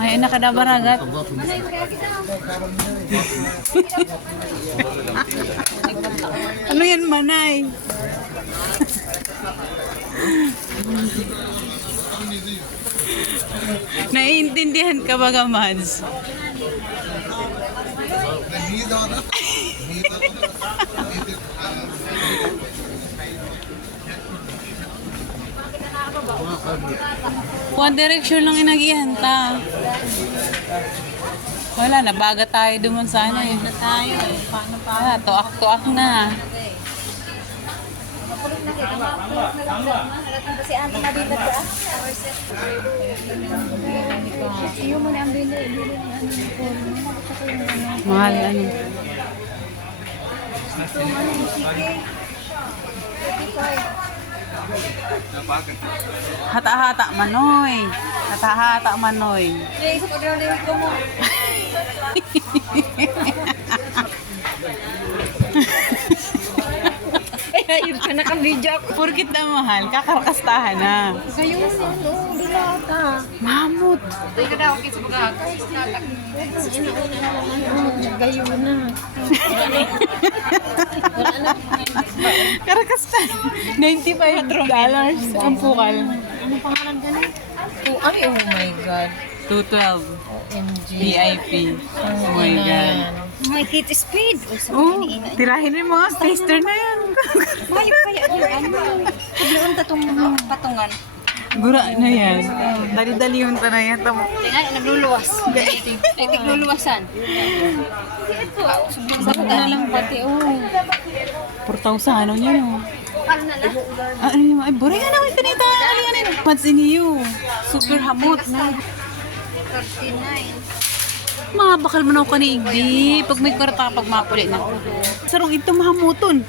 Ay, nakadabaragat. Ano yan, manay? Naiintindihan ka ba, Mads? One Direction lang inagihanta. Wala, nabaga tayo duman sa ano eh. Na tayo eh. Paano pa? Tuak-tuak na. Si Ate Madibat ka? Iyo mo na ang bili. Mahal ano. Hata-hata manoy. Hata-hata manoy. Isa pa daw na ko mo. Ayun ka na ka-video ako. Purkit na mahal, kakarakastahan na. Ayun, no, dilata. Mamut. Ito daw, okay sa mga gayon na. Karakastahan. $95 ang pukal. Ano pangalan ganun? Oh my God. 212. OMG. VIP. Oh my God. My kid speed. Oh, tirahin mo mga taster na yan. Mayo kaya yung ano. Pagloon tatong patungan. Gura na yan. Dali-dali yung tanay yan. Tingnan, nagluluwas. Ay, nagluluwasan. Sako na lang pati, oh. 4,000 ano niya no? Paano na lang? Ano yung ay buray na naman kanita. Ano yan? Pansin niyo. Super hamot. 39. Mga bakal mo na ako kaniigdi. Pag may kwarta pag mapuli na. Sarong ito mahamuton.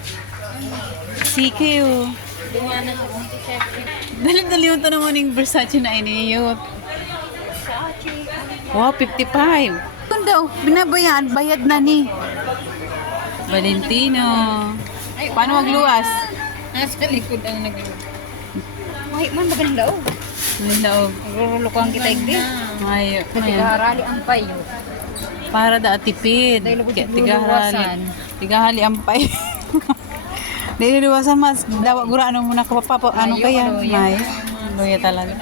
Sige oh. Dumanan ako si Chef. Dali-dali yung tanong ng Versace na iniyot. Wow, 55. Kung daw, binabayaan, bayad na ni Valentino. Paano magluwas? Nasa likod ang nagluwas. Wahit man maganda, oh. Loob. Nagululukuhan kita, igdi. Ay, Tigaharali ang payo. para da tipid. Dahil lubog Tigahali. Tigahali ang pay. Dahil luwasan mas dawa gura ano muna kapapa ano kaya may loya talaga.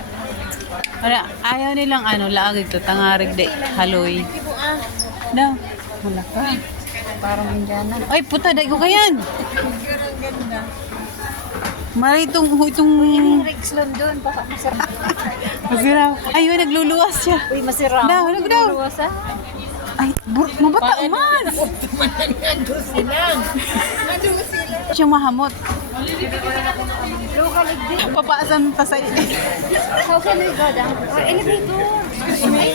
Wala, ayaw nilang ano laag ito tangarig de haloy. No. Wala ka. Parang Indiana. Ay puta dai ko kayan. Mari itong Rex London, baka masarap. masira. Ay, nagluluwas siya. Uy, masarap. Daw, daw. Ay, mabata man. Nandun sila. Siya mahamot. Local igdi. Papaasan pa sa How can we go down? Or elevator.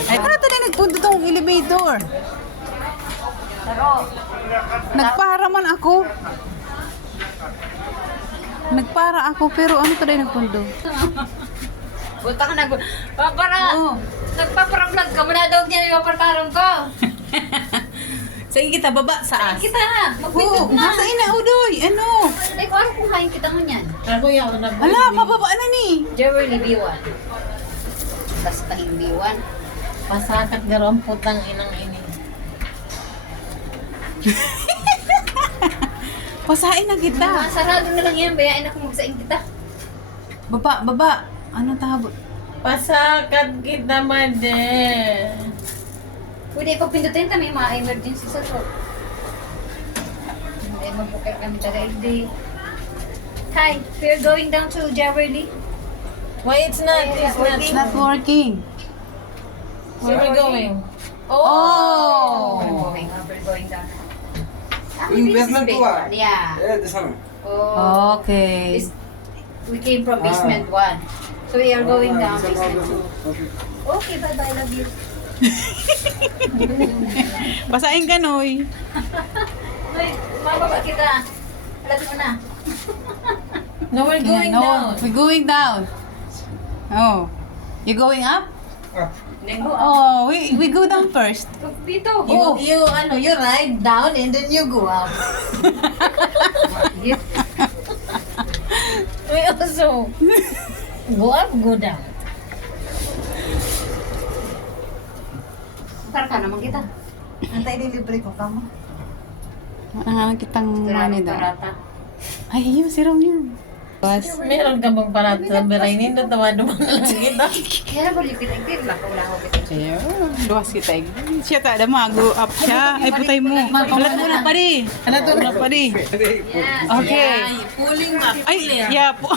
Ay, ano ito na nagpunto tong elevator? Taro. Nagpara man ako. Nagpara ako, pero ano ito na nagpunto? Punta ka na. Papara. Oo. Nagpapara-vlog ka. Muna daw niya yung papartarong ko. Sige kita, baba sa as. Kita na. Oo, Magpindot na. nasa ina, udoy. Ano? Ay, kung ano kumain kita mo niyan? Ala, mababa na ni. Jewelry B1. Basta hindi B1. Pasakat garong putang inang ini. Pasain na kita. Sarado na lang yan. Bayain ako magsain kita. Baba, baba. Ano tabot? Pasakat kita made. Pwede ipagpindutin ta, may mga emergency sa to. Hindi, mag-bookер kami taga-igdi. Hi, we're going down to Jewelry. Why it's not? It's not. It's not working. Where are we going? Oh! We're going down. Basement two, ah? Yeah. Yeah, this one. Oh. Okay. We came from basement 1. So we are going down This basement one 2. also. Okay. Okay, bye-bye. Love you. Basahin ka, Noy. Uy, mababa kita. Alam mo na. No, we're going No, down. we're going down. Oh. You going up? Ah, Oh, we go down first. Dito. You ride down and then you go up. Yes. We also go up, go down. Karka naman kita. Antay delivery ko ka mo. Ang kitang money daw. Parata. Ay, yun, siram yun. Bas. Meron ka bang parat sa birainin na tawa-duman na lang kita. Kaya ba lipit ang tigla ko wala ko kita. Ayun, duwas kita. Siya ta, dama, go up siya. Ay, putay mo. Alat mo na pa di. Alat mo na pa di. Okay. Pulling map. Ay, yeah po.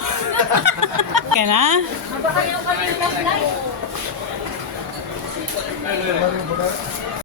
Kaya na? Mabaka yung kami flashlight.